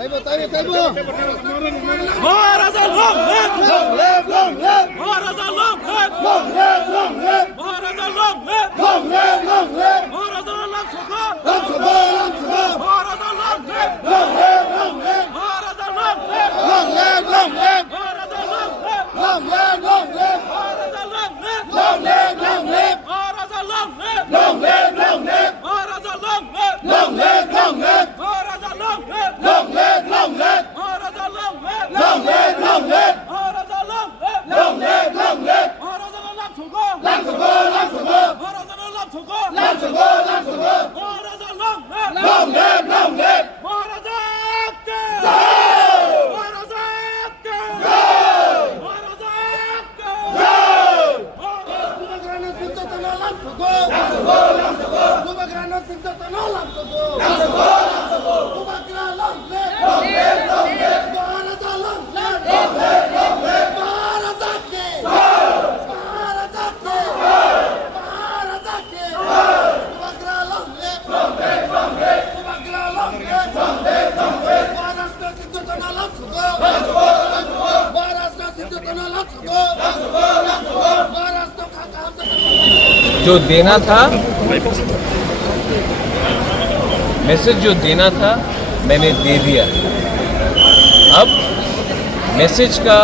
Maharaja long live! Long live! Long live! Maharaja long live! Long live! Long live! Maharaja long live! Long live! Long live! Maharaja long sukha! Long sukha! Long sukha! Maharaja long live! Long live! Long live! Maharaja long live! Long live! Long live! Maharaja long live! Long live! Long live! Maharaja long live! Long live! Long live! Maharaja long live! Long live! Long live! Maharaja long live! Long live! Long live! Maharaja long live! Long live! Long live! Maharaja long live! Long live! Long live! Maharaja long live! Long live! Long live! Maharaja long sukha! Long sukha! Long sukha! Maharaja long sukha! Long sukha! Long sukha! Maharaja long live! Long live! Long live! Maharaja ke jai! Maharaja ke jai! Maharaja ke jai! Kubagrana Sintatana long sukha! Long sukha! Long sukha! Kubagrana Sintatana long sukha! Long sukha! Long sukha! Kubagrana long live! Long live! Long live! Maharaja long live! Long live! Long live! Maharaja ke jai! Maharaja ke jai! Maharaja ke jai! Kubagrana long live! Long live! Long live! Kubagrana long live! Long live! Long live! Maharashtra Sintatana long sukha! Long sukha! Long sukha! Maharashtra Sintatana long sukha! Long sukha! Long sukha! Maharashtra का काम जो देना था, message जो देना था मैंने दे दिया। अब मैसेज का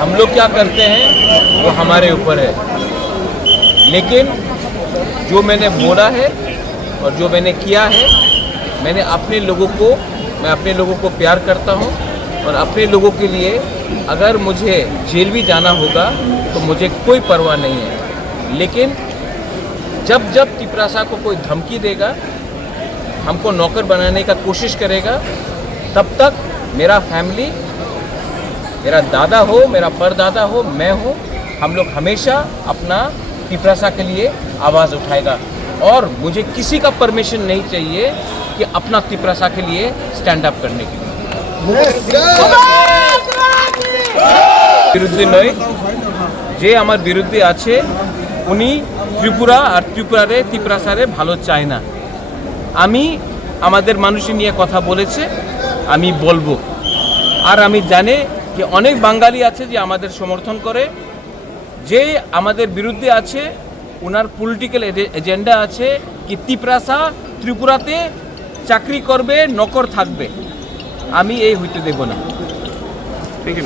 हम लोग क्या करते हैं वो हमारे ऊपर है, लेकिन जो मैंने बोला है और जो मैंने किया है, मैं अपने लोगों को प्यार करता हूँ और अपने लोगों के लिए अगर मुझे जेल भी जाना होगा तो मुझे कोई परवाह नहीं है। लेकिन जब जब तिपरासा को कोई धमकी देगा, हमको नौकर बनाने का कोशिश करेगा, तब तक मेरा फैमिली, मेरा दादा हो, मेरा परदादा हो, मैं हो, हम लोग हमेशा अपना तिपरासा के लिए आवाज़ उठाएगा। और मुझे किसी का परमिशन नहीं चाहिए कि अपना तिपरासा के लिए स्टैंड अप करने के लिए। বিরুদ্ধে নয়, যে আমার বিরুদ্ধে আছে উনি ত্রিপুরা আর ত্রিপুরারে তিপরাসারে ভালো চায় না। আমি আমাদের মানুষই নিয়ে কথা বলেছে, আমি বলবো। আর আমি জানি যে অনেক বাঙালি আছে যে আমাদের সমর্থন করে, যে আমাদের বিরুদ্ধে আছে ওনার পলিটিক্যাল এজেন্ডা আছে কি তিপরাসা ত্রিপুরাতে চাকরি করবে, নকর থাকবে। আমি এই হইতে দেব না। Thank you.